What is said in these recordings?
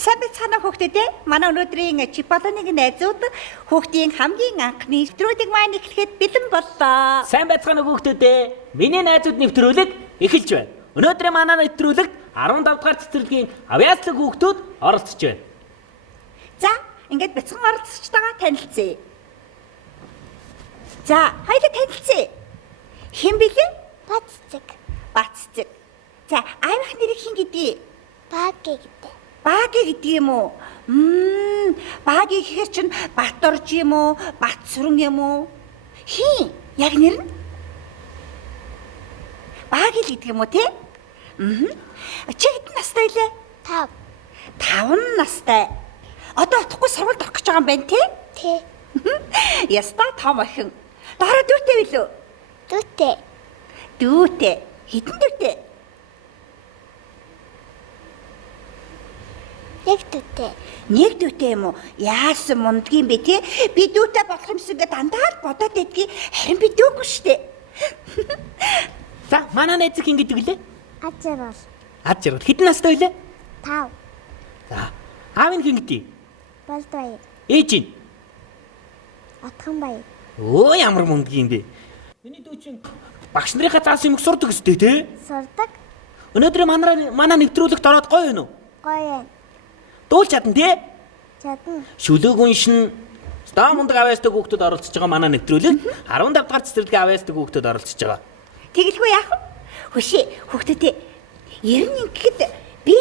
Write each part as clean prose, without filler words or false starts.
Сайн байцгаана хүүхдүүд ээ. Манай өнөөдрийн Чиполоны найзууд хүүхдийн хамгийн анхны нэвтрүүлэг маань эхлэхэд бэлэн боллоо. Сайн байцгаана хүүхдүүд ээ. Миний найзууд нэвтрүүлэг эхэлж байна. Өнөөдрийн манай нэвтрүүлэгт 15 дахь цэцэрлэгийн авьяаслаг хүүхдүүд оролцож байна. За, ингээд бяцхан оролцогчтойгоо танилцъя. За, хоёулаа танилцъя. Хэн бэлээ? Баццэг. Баццэг. За, аавынх нэрийг хэн гэдгийг? Баги гэдэг. Баги гэдэг юм уу? Баги гэхэр чинь Баторж юм уу? Батсүрэн юм уу? Хин? Яг нэр нь? Баги л гэдэг юм уу те? Чи хэдэн настай вэ? 5. 5 настай. Одоо отохгүй сургуульд орох гэж байгаа юм байна те? Тэ. Яста том охин. Дараа дүүтэй билүү? Дүүтэй. Дүүтэй. Хэдэн дүүтэй? Нэг дүүтэй. Нэг дүүтэй юм уу? Яасан мундгийн бэ те? Би дүүтэй болох юмсан гэж дандаа л бодоод байдгийг. Харин би дүүгүй штэ. За, манай найзыг хэн гэдэг вүлээ? Ажрал. Ажрал. Хэдэн настай вүлээ? 5. За, аав нь хэн гэдэг? Болдбай. Ээж нь. Отхон бай. Өө, ямар мундгийн бэ? Миний дүү чинь багш нарынхаа заасан юмг сурдаг өстэй те? Сурдаг. Өнөөдөр манай нэвтрүүлэгт ороод гоё юу? Гоё. Дуулж чадна те? Чадна. Шүлэг уншин стаа мундаг авьяастай хүүхдүүд оролцож байгаа манай нэвтрүүлэгт 15 дахь цэцэрлэгийн авьяастай хүүхдүүд оролцож байгаа. Тэгэлгүй яах вэ? Хөшөө хүүхдүүдээ ерэн ингэхэд би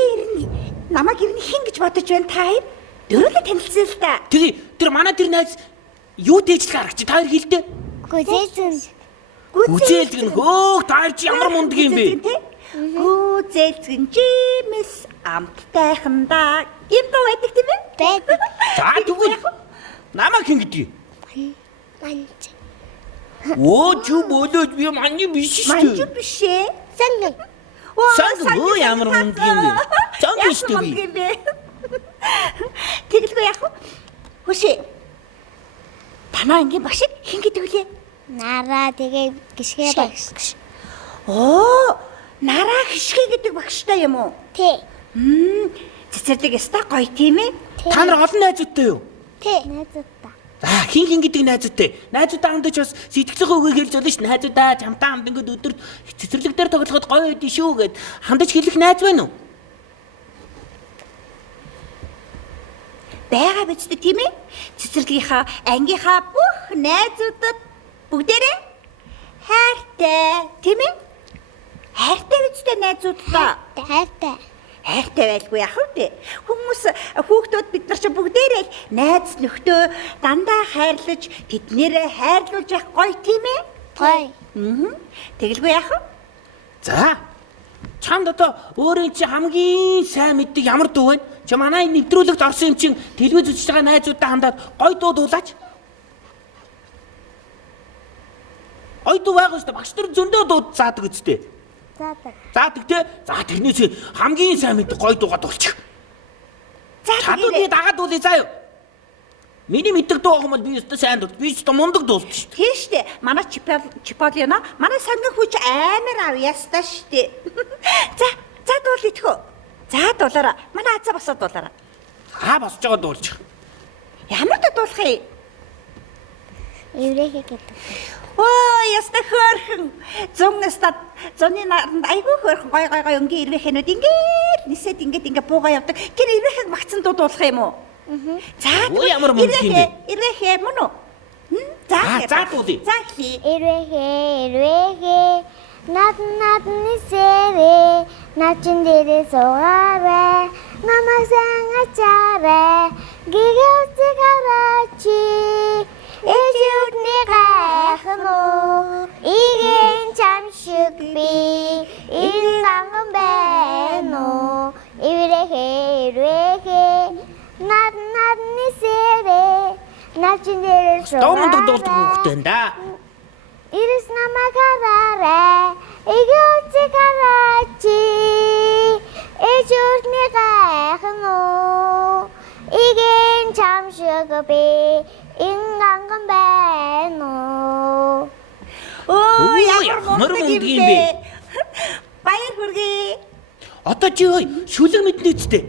намайг ерэн хин гэж бодож байна та хоёр. Дөрөвлө танилцсан л та. Тэгээ тэр манай тэр найз юу дээжлэх харагч та хоёр хэлдэ. Гүзээсэн. Үзээлдэг нь хөөх та хоёр чи ямар мундаг юм бэ? Гүзээлцгэн жимс амттайхандаа юм доо байдаг тийм ээ? Байдаг. За тэгвэл намайг хэн гэдэг? Манж. Оо чи болоод би маньи биш шүү Манж дээ. биш ээ. Санган. Санган ямар мундаг юм бэ? Чам биш дээ би. Тэгэлгүй яах вэ? Хөшөө. Танаа ингийн багш хин гэдэг үлээ? Нараа тэгээ гიშгэ багш. Оо, нараа хишгэ гэдэг багштай юм уу? Тэ. Цэцэрлэг яста гоё тийм ээ? Та нар олон найзуудтай юу? Тэ. Найзуудаа. За хин гэдэг найзуудтай. Найзуудаа хамтдаж бас сэтгэлзээ үгийг хэлж болно ш. Найзуудаа чамтаа хамт ингээд өдөр цэцэрлэг дээр тоглоход гоё байдэн шүү гэд хамтдаж хэлэх найз байна уу? Бага биз дээ тийм ээ? Цэцэрлэгийнхаа ангийнхаа бүх найзуудад бүгдээрээ хайртай тийм ээ? Хайртай биз дээ найзуудаа. Хайртай. Хайртай байлгүй яах вэ? Хүмүүс хүүхдүүд бид нар ч бүгдээрээ найз нөхдөө дандаа хайрлаж тэднэрээ хайрлуулж явах гоё тийм ээ? Гоё. Тэгэлгүй яах вэ? За. Чамд одоо өөрийн чи хамгийн сайн мэддэг ямар дуу вэ? Чи манай нэвтрүүлэгт орсон юм чин телевиз үзэж байгаа найзуудаа хандаад гоё дуу дуулаач. Гоё дуу байгаа шүү дээ. Багш нар зөндөө дуу заадаг үстэй. Заадаг. Заадаг те. За тэрнээс хамгийн сайн мэддэг гоё дуугаа дуулчих. За Чадвар би дагаад дуулъя заа юу. Миний мэддэг дуу юм бол би өстө сайн дуулж, би өстө мундаг дуулж шүү дээ. тийм штэ. Манай Чиполино, манай санган хүч амар авьяастай штэ. За дуулъя тэхөө. За дуулаараа. Манай азаа босоод дуулаараа. Босож байгаа дуулчих. Ямар да дуулах юм? Еврейхэ гэдэг. Оо, яста хөөрхөн. Зуны наранд айгүй хөөрхөн гой өнгийн ирвэхэнүүд ингээд нисээд ингээд буугаа явдаг. Тэр ирвэхэг багцсан дуулах юм уу? За. Өө ямар мундаг юм бэ? Ирвэхэ мөн үү? За дуулъя. За хий. Эрвэхэ. Над нисэрэ. Начин дээрээ суугаарэ. Намайг сайн ачаарэ. Гэгөөцөг хараач. Эжүүдний гайхан уу. Игийн чам шиг би. Энэ ганган байна уу. Эрвэхэ. Над нисэрэ. Начин дээрээ суугаарэ. Дуу мундаг дуулдаг хүүхдтэй энэ да. Ирс намайг хараарэ. Эгээцэг хараач. Эжүүдний гайхан уу. Игийн чам шиг би. Энэ ганган байна уу. Оо, ямар ямар мундаг мундаг юм юм бэ? Баяр хүргэе. Одоо чи ой шүлэг мэднэ үсттэй.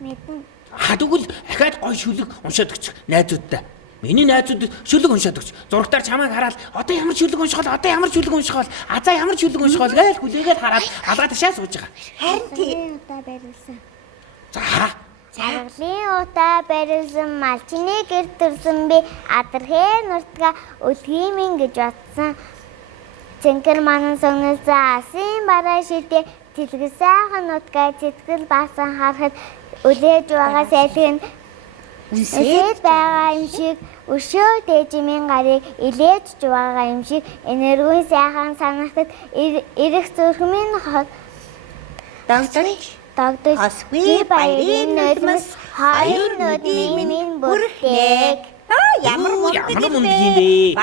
мэднэ. Тэгвэл ахаад гой шүлэг уншаад өгч найзуудтай. Миний найзууд шүлэг уншаад өгч. Зурагтаар чамайг хараад одоо ямар шүлэг унших вэ? Одоо ямар шүлэг унших вэ? Азаа ямар шүлэг унших вэ гэж хүлээгээд хараад алгаа ташаа сууж байгаа. Харин тийм. Удаа барилсан. За Цаглын удаа барилсан малчны гэр төрсөн би адархээ нуртга өлгиймэн гэж бодсон. Цэнхэр манан сонгоцсон асын бараа шидэ тэлгэг сайхан нутгаа цэтгэл баасан харахад үлээж байгаа сайлгын үсээд байгаа юм шиг өшөө дээжмийн гарыг илээж байгаа юм шиг энергийн сайхан санагтад эрэх зүрхмийн хот догдож Хосгүй баярын нулимс хоёр нүдийн бүрхэг. Ямар мундаг юм бэ?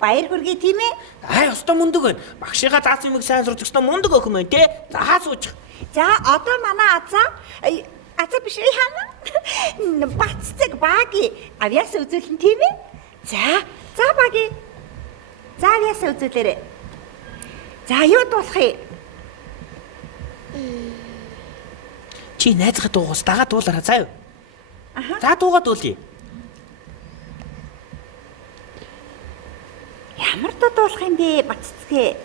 Баяр хүргэе тийм ээ. Өстой мундаг байна. Багшигаа заасан юмыг сайн сурч өстой мундаг өхөн байна те. За сууж. За одоо манай азаа биш яана. Баццэг баги авьяас үзүүлэн тийм ээ. За баги. За авьяас үзүүлээрэй. За юу дуусах юм? Чи найзгаа дуугаас дагаад дуулаарай заа юу. За дуугаад дуулъя. Ямар дуулах юм бэ баццгээ?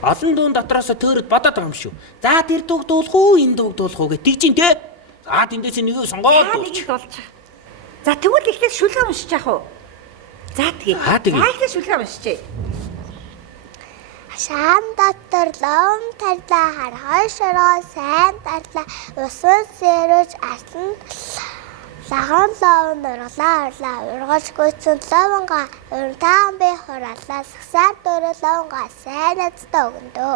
Олон дуун дотроос төрөд бодоод байгаа юм шүү. За тэр дууг дуулах уу, энэ дууг дуулах уу гэж тэгж ин те. За тэндээс нэгийг сонгоод дуулчих. За тэгвэл ихлээр шүлгээ уншиж яах вэ? За тэгээ. Ихлээр шүлгээ уншижээ. Шаан дотор лом тарлаа хар хойшороо сайн тарлаа усан сэрэж артан лаган лом орлаа ургаж гүйцэн ломонга уртаан би хураалаа сагсаар дөрөв ломонга сайн азтай өгөндөө.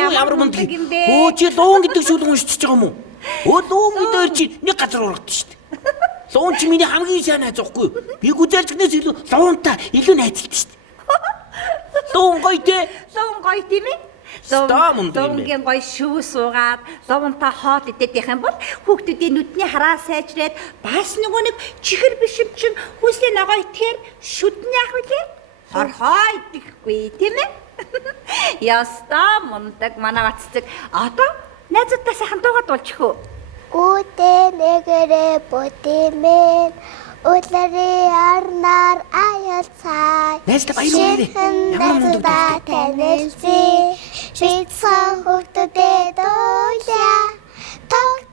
Ямар мундаг юм бэ? Чи луун гэдэг шүлэг уншиж байгаа юм уу? Луун гэдэг чи нэг газар урагдсан шүү дээ. Луун чи миний хамгийн сайн найз ахгүй юу? Би гүзээлчнээс илүү луунтай илүү найзалдаг шүү дээ. Луун гоё тийм ээ? Луунгийн гоё шүү суугаад луунтай хоол идэх юм бол хүүхдүүдийн нүдний хараа сайжраад бас нөгөө нэг чихэр бишим чин хүслийн ногоо итгэхээр шүдэн яах вүлээ? Хорхоо идэхгүй тийм ээ? Яста мундаг манай баццэг. Одоо найзуудтай сайхан дуугаад дуулчих уу? Үдэ нэгэрэ бүтэмэн Улари арнаар аял цай. Найзтай баяр хүргэе. Ямар мундаг танилцээ. Шийдсэн хүүхдүүдэд дуулаа. Тог.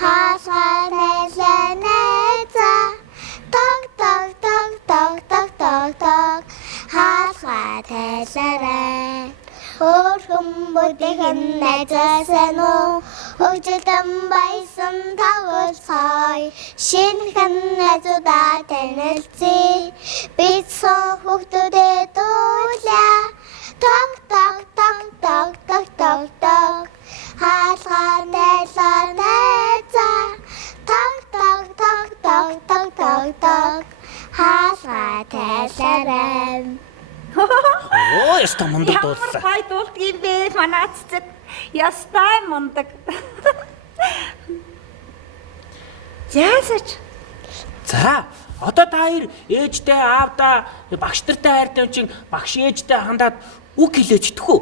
Хасаа найза. Тог. Хасаа тайлараа. Хөрхөн бүдгэн найзасан уу хөгжилтэн байсан тагуулцай шинхэн найзуудаа танилцээ бид сон хүүхдүүдэд дуулаа тог хаалгаа тайлар найзаа тог хаалгаа тайлараа. Яста мундаг дуулсан. Ямар гой дуулдаг юм бэ манай цэцэг. Ястай мундаг. За, одоо та хоёр ээжтэй, аавдаа, багш нартай хайртай чинь багш ээжтэй хандаад үг хэлээч тэхүү.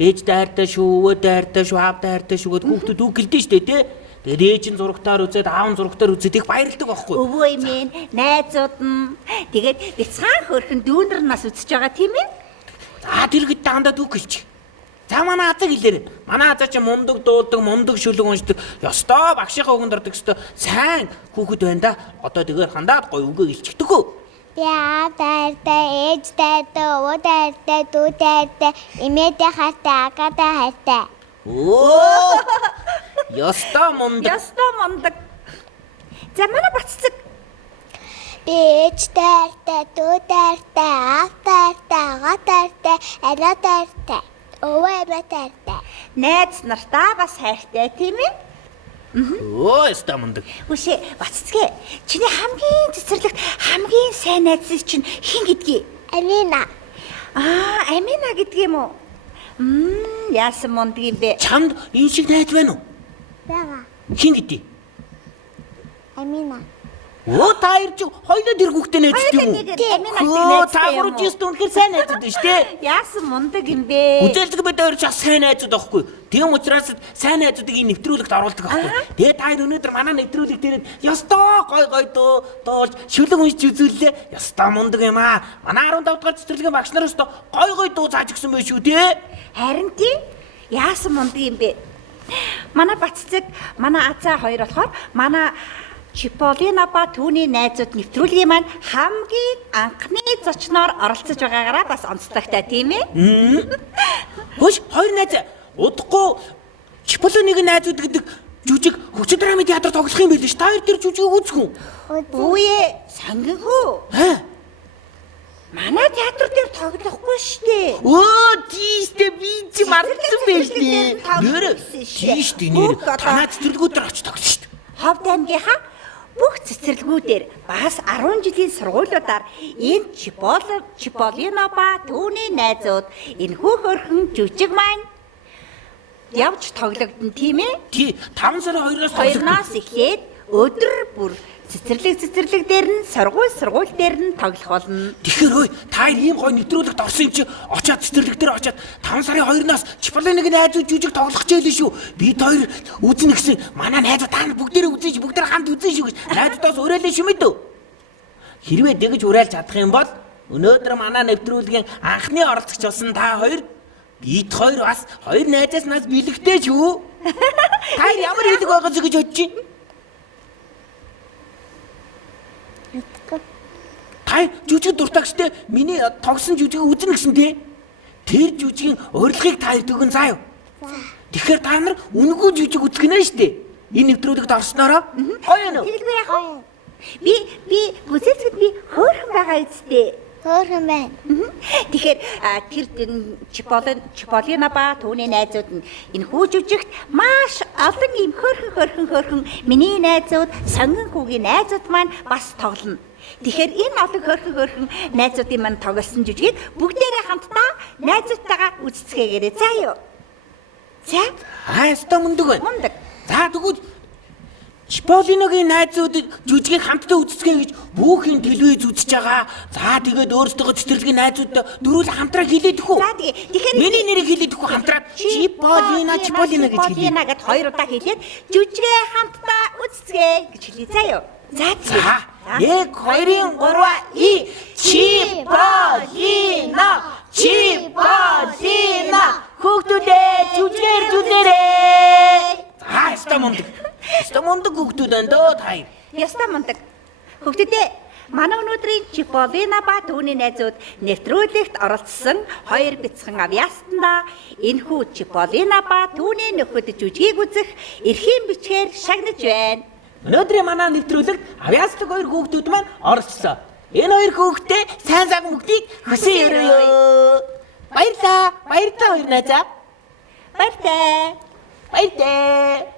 Ээжтэй хайртай шүү, өвөөтэй хайртай шүү, аавтай хайртай шүү гэд хүүхдүүд үг хэлдэг штэ тий. Тэгээд ээж нь зурагтаар үзээд аав нь зурагтаар үзээд их баярлдаг байхгүй. Өвөө имэн, найзууд нь тэгээд бяцхан хөрхөн дүүнэр нас үзэж байгаа тийм ээ. За тэр хэд дандаа үг хэлчих. За манай азаа хэлээрэй. Манай азаа чи мундаг дуулдаг, мундаг шүлэг уншдаг. Ёстой багшийнхаа өгөнд ордог ёстой. Сайн хүүхэд байна да. Одоо тэгээд хандаад гоё үгээ хэлчихдэггүй. Би аавтай, ээжтэй, өвөөтэй, дүүтэй, эмээтэй хайртай, агаатай хайртай. Ёстой мундаг. За манай баццэг. Би ээжтэй, дүүтэй, аавтай, агаатай, ариатай, өвөөтэй. Найз нартаа бас хайртай тийм ээ? Ёстой мундаг. Үгүй баццгээ. Чиний хамгийн цэцэрлэгт хамгийн сайн найз чинь хэн гэдгийг? Амина. Амина гэдэг юм уу? Яасан мундаг юм бэ? Чамд энэ шиг найз байна уу? Бага. Хэн гэдэг? Амина. Өө та хоёр чи хоёулаа тэр хүүхдээ найздаг юм уу? Та гурав ч яст үнэхээр сайн найзууд байна шүү дээ. Яасан мундаг юм бэ? Үзэлдэг бид хоёр ч бас сайн найзууд байхгүй. Тийм учраас сайн найзуудыг энэ нэвтрүүлэгт оруулдаг байхгүй. Тэгээд та хоёр өнөөдөр манай нэвтрүүлэг дээрээ ёстой гой дуулж шүлэг уншиж үзүүллээ. Ёстой мундаг юм аа. Манай 15 дугаар цэцэрлэгийн багш нараас гой дуу зааж өгсөн байх шүү дээ. Харин тийм яасан мундаг юм бэ? Манай Баццэг, манай Азаа хоёр болохоор манай Чиполлино ба түүний найзууд нэвтрүүлгийн маань хамгийн анхны зочноор оролцож байгаагаараа бас онцлогтой тийм ээ. Хөөш хоёр найз удахгүй Чиполлиныг найзууд гэдэг жүжиг хөгжил драмын театрт тоглох юм байл ш. Та хоёр тэр жүжигийг үзэх үү? Үе сонгинхүү. Манай театр дээр тоглохгүй штэ. Өө тийштэй би чи мартсан байж тээ. Нэр тийштэй нэр танаа цэцэрлэгүүд дээр очиж тоглоно штэ. Ховд аймгийнхаа бүх цэцэрлэгүүдээр бас 10 жилийн сургуулиудаар энэ Чиполлино ба түүний найзууд энэ хөөхөрхөн жүжиг маань явж тоглогдсон тийм ээ. Тий 5 сарын 2-оос эхлээд өдөр бүр цэцэрлэг дээр нь сургууль дээр нь тоглох болно. Тэгэхээр ой та ийм гой нэвтрүүлэгт орсон юм чи очиад цэцэрлэг дээр очиад 5 сарын 2-оос Чиполлиныг найзууд жүжиг тоглох гэлээ шүү. Бид хоёр үзнэ гэсэн манай найзууд та бүгдээрээ үзэн шүү. Бүгдээр хамт үзэн шүү гэж найзуудаас уриалсан шүү мэд үү. Хэрвээ дэгж уриалж чадах юм бол өнөөдөр манай нэвтрүүлгийн анхны оролцогч болсон та хоёр бид хоёр бас хоёр найзаас нас бэлэгтэй шүү. Та ямар хэлэг байгаа гэж бодож байна? Та жүжиг дуртагчтай миний тогсон жүжигийг үзнэ гэсэн тий. Тэр жүжигийн урилгыг та хоёр дүгэн заа юу. Тэгэхээр та нар үнэгүй жүжиг үзэх нэ штэ. Энэ нэвтрүүлэгт орсноороо гоё юу? Хэлгүй яах вэ? Би бүсэлцэд би хөөрхөн байгаа үстэй. Хөөрхөн байна. Тэгэхээр тэр Чиполлино ба түүний найзууд нь энэ хүү жүжигт маш олон ийм хөөрхөн миний найзууд, сонгинхүүгийн найзууд маань бас тоглоно. Тэгэхээр энэ олон хөөрхөн найзуудын маань тоглосон жүжигийг бүгдээрээ хамтдаа найзуудтайгаа үзцгээгээрэй. За юу? За? Хаста мундаг байна. Мундаг. За тэгвэл Чиполлиногийн найзуудыг жүжигийг хамтдаа үзцгээ гэж бүхэн телевиз үзэж байгаа. За тэгээд өөрсдөө цэцэрлэгийн найзуудтай дөрүүл хамтраа хэлээд өгөх үү? За тэгэхээр миний нэрийг хэлээд өгөх хамтраад Чиполлино гэж хэлээ. Чиполлино гэд хоёр удаа хэлээд жүжигээ хамтдаа үзцгээ гэж хэлээ. За юу? За. 1 2 3 и Чиполлино хүүхдүүдээ жүжигээр жүжээрээ. Хаста мундаг хүүхдүүд байна дөө та хоёр. Яста мундаг. Хүүхдүүдээ манай өнөөдрийн Чиполлино ба түүний найзууд нэвтрүүлэгт оролцсон хоёр бяцхан авьяастанда энэхүү Чиполлино ба түүний нөхөд жүжигийг үзэх эрхийн бичгээр шагнаж байна. Өнөөдрийн манай нэвтрүүлэгт авьяасдаг хоёр хүүхдүүд маань оролцсон. Энэ хоёр хүүхдээ сайн цаг мөгдийг хүсэн өрөөё. Баярлалаа. Баярлалаа хоёр найзаа. Баяртай. Баяртай.